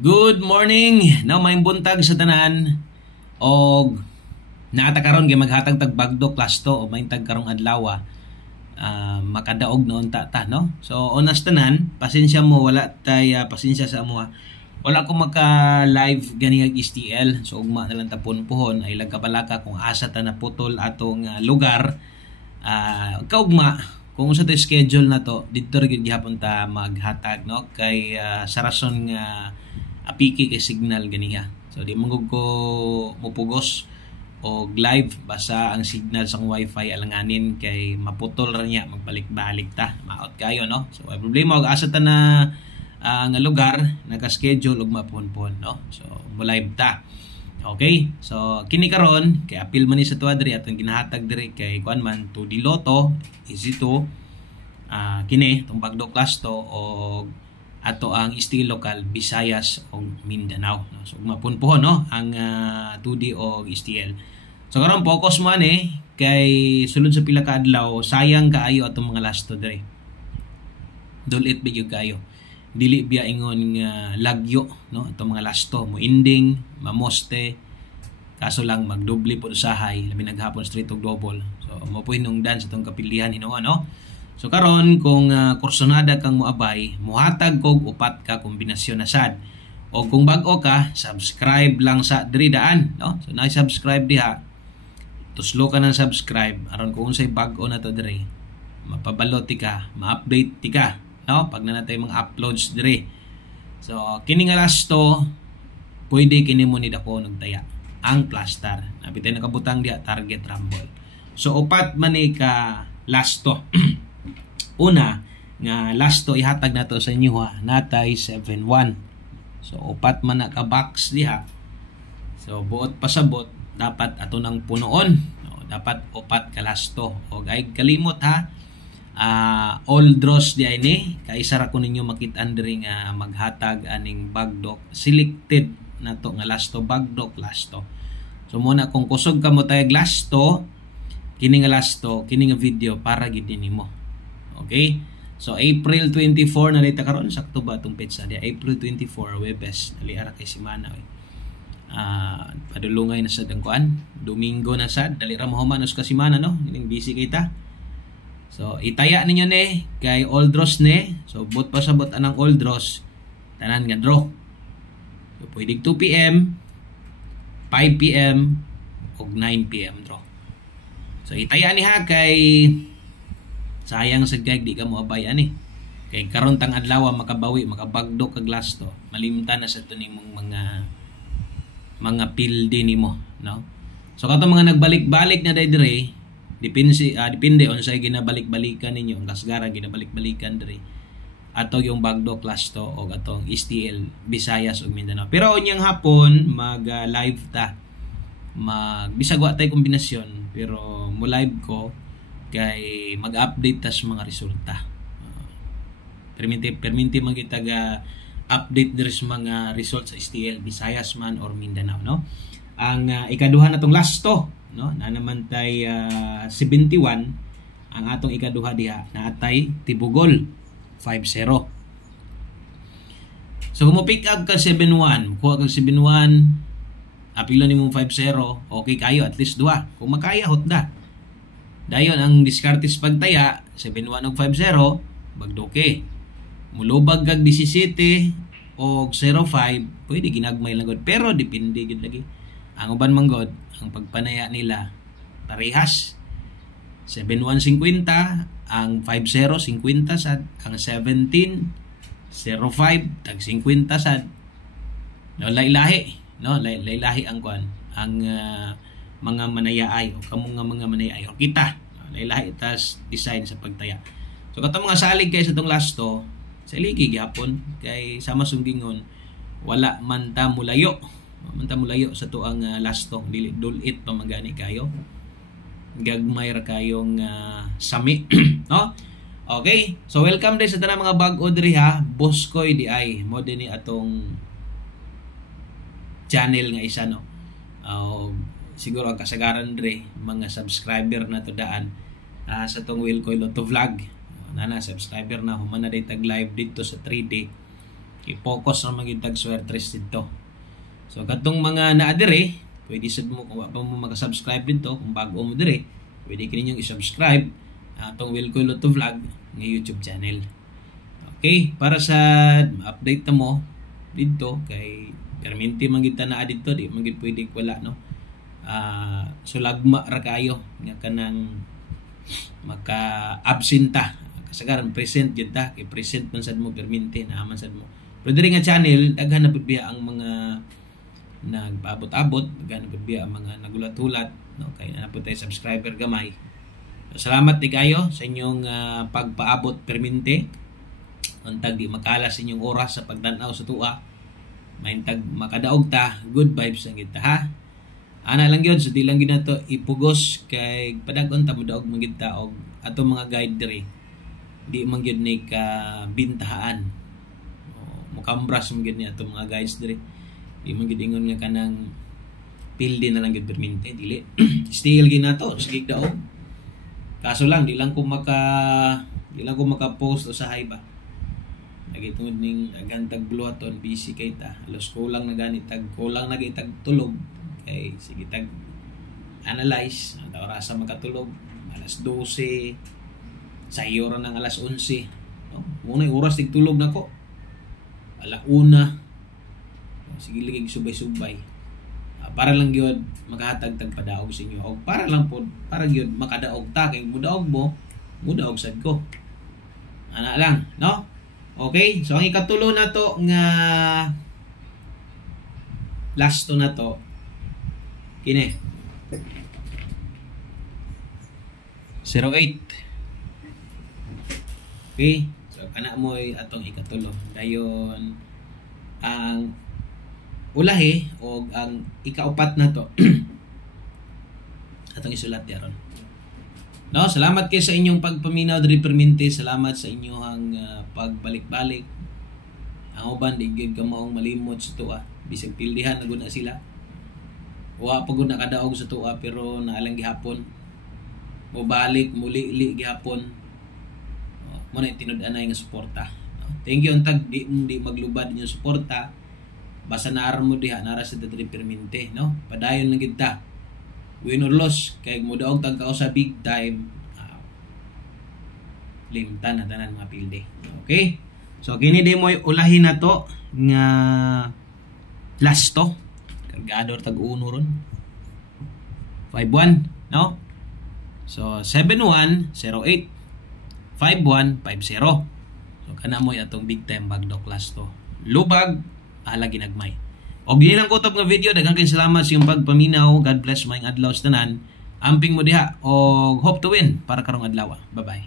Good morning. Now may buntag sa tanan og naata karon kay maghatag tag bagdo class 2 o may tag karong adlaw makadaog noon ta no. So onas tanan, pasensya mo wala tay pasensya sa amo. Wala ko maka live gani ag STL. So ugma na lang tapon pohon ay lagkabalaka kung asa ta naputol atong lugar. Kaugma kung sa to schedule na to dito ra gyud gihapon ta maghatag no kay sa rason nga apiki kay signal ganiha. So di mangug ko mupugos o live basta ang signal sa wifi alanganin kay maputol ra niya magbalik-balik ta maot kayo no. So ay problema og asa ta na nga lugar naka-schedule og mapon-pon no. So mo live ta. Okay? So kini karon kay apil man ni sa tuwa diri atong ginahatag diri kay kuan man to di Lotto easy to kini tong bagdo class to og ato ang estilo lokal Visayas o Mindanao no? So mapunpuhon no ang 2D o STL. So karon focus mo ani kay sulod sa pila ka adlaw sayang kaayo atong mga lasto dire. Dulit bigyo kayo. Dili biya ingon nga lagyo no atong mga lasto mo ending mamoste kaso lang magdoble po usahay labi naghapon straight og double. So mo po hinungdan sa tong kapilian hinuon no. So karon kung kursonada kang moabay, muhatag kog upat ka kombinasyon na sad. O kung bag-o ka, subscribe lang sa diri daan, no? So na-subscribe diha. Tuslo ka nang subscribe aron kung unsay bag-o na to diri, mapabalo ti ka, ma-update ti ka, no? Pag na natay mga uploads diri. So kini nga lasto, pwede kini mo ni dako nagtaya. Ang plastar, napitay nakabutang diha target rumble. So upat man ni ka lasto. Una nga lasto ihatag nato sa inyo natay 7-1. So upat man na ka box diha. So buot pasabot dapat ato nang punoon. No, dapat upat ka lasto. Og ay kalimot all draws di ini kay isa ra ko ninyo makit-an diri nga maghatag aning bagdok selected nato nga lasto bagdok lasto. So muna kung kusog ka mo tay lasto kini nga lasto kini nga video para gid nimo. Okay? So April 24 na dita karon sakto ba tong petsa di April 24 Webes dali ara kay semana oy. Padulungay na sad ang kuan. Domingo na sad dali ra mahuman us ka semana no. Ining busy kay ta. So itaya ninyo ne kay all draws ne. So bot pasabot anang all draws tanan nga draw. So pwede 2 PM, 5 PM ug 9 PM draw. So itaya ni ha kay sayang sa gag di ka mo abay ani. Kay karon tang adlaw makabawi makabagdo kag lasto. Malimtan na sa to nimong mga pildi nimo, no? So kato mga nagbalik-balik na dire depende unsay ginabalik-balikan ninyo ang kasgara ginabalik-balikan dire. Ato yung bagdo lasto o atong STL Visayas ug Mindanao. Pero unyang hapon mag live ta. Bisag wa tay kombinasyon pero mo live ko kay mag-update tas mga resulta. Perminti man kita ga update diri sa mga results sa STL Visayas man or Mindanao no. Ang ikaduha natong lasto no na naman tay 71 ang atong ikaduha diha naatay tibugol 5-0. So kung mo pick up ka 7-1, kuha kag 7-1 apilo nimo 5-0, okay kayo at least duha. Kung makaya hot da. Dayon ang diskartes pagtaya 7-1 og 5-0 bagdoke. Mulubag kag 17 og 0-5 pwede ginagmay lang gud pero depende gid lagi. Ang uban man gud ang pagpanaya nila parehas 7-1 50 ang 5-0 50 sad ang 17 0-5 tag 50 sad. No lahi-lahi no lahi-lahi ang kuan ang mga manayaay o kamong nga mga manayaay o kita lahi tas design sa pagtaya. So katong mga salig kay sa tong lasto sa ligi gyapon kay sama sunggingon wala man ta mulayo sa tuang lasto dili dulit pa magani kayo gagmay ra kayong sami no. Okay, so welcome din sa tanang mga bag-o diri ha. Boskoy di ay mo dinhi atong channel nga isa no. Siguro ang kasagaran dre mga subscriber na to daan sa tong Wilcoy Lotto Vlog. Nana subscriber na human na day tag live dito sa 3D i-focus na magitag swertres dito. So katong mga naa dire, pwede sad mo kung pa mo maka-subscribe dito, kung bago mo dire, pwede kininyong i-subscribe atong Wilcoy Lotto Vlog nga YouTube channel. Okay, para sa update na mo dito kay perminti man kita naa dito, di man gid pwede wala no. So lagma ra kayo nga kanang maka-absenta. Kasagaran present jud ta, kay present man sad mo perminti na man sad mo. Pero diri nga channel daghan na pud biya ang mga nagpaabot-abot, daghan na pud biya ang mga nagulat-hulat no, kay na pud tay subscriber gamay. So, salamat di kayo sa inyong pagpaabot perminti. Untag di makalas inyong oras sa pagdan-aw sa tuwa. Maintag makadaog ta, good vibes ang kita ha. Ana lang gyud, so di lang gyud nato ipugos kay padagon ta modaog man gyud ta og ato mga guide diri. Di man gyud ni ka bintahaan. Mukambras man gyud ni ato mga guides diri. Di man gyud ingon nga kanang pildi na lang gyud perminti, dili. Still gyud nato, sige daog. Kaso lang di lang ko maka-post o sa ba. Nagitungod ning agantag buluhaton busy kay ta. Alos kulang na ganit tag kulang na gitag tulog. Kay sige tag analyze ang oras sa makatulog alas 12 sa iyo ra ng alas 11 no? Muna oras tig tulog nako ala una sige ligig subay-subay para lang gyud makahatag tag padaog sa inyo og para lang pod para gyud makadaog ta kay mudaog mo mudaog sad ko ana lang no. Okay, so ang ikatulo na to nga last to na to kini 08. Okay, so kana mo atong ikatulo dayon ang ulahi o ang ikaupat na to atong isulat diaron. No, salamat kay sa inyong pagpaminaw diri perminti, salamat sa inyong pagbalik-balik. Ang uban di gyud ka maong malimot sa tuwa, bisag pildihan na gud na sila. Wa pagod na kadaog sa tuwa pero naalang gihapon. Mubalik muli gihapon. Mo na tinud-anay nga suporta. Thank you untag di maglubad ninyo suporta. Basta naaram mo diha nara sa diri perminti, no? Padayon lang gid ta. Win or loss kay mudaog tag kao sa big time. Limtan na tanan mga pilde. Okay? So kini di mo ulahin na to nga last to. Kargador tag uno ron 5-1 no, so 7-1 08 5-1 5-0. So kana mo atong big time bagdok last to lubag ala ginagmay og dili lang kutob nga video. Daghang kay salamat sa iyong pagpaminaw. God bless maayong adlaw sa tanan. Amping mo diha og hope to win para karong adlaw. Bye bye.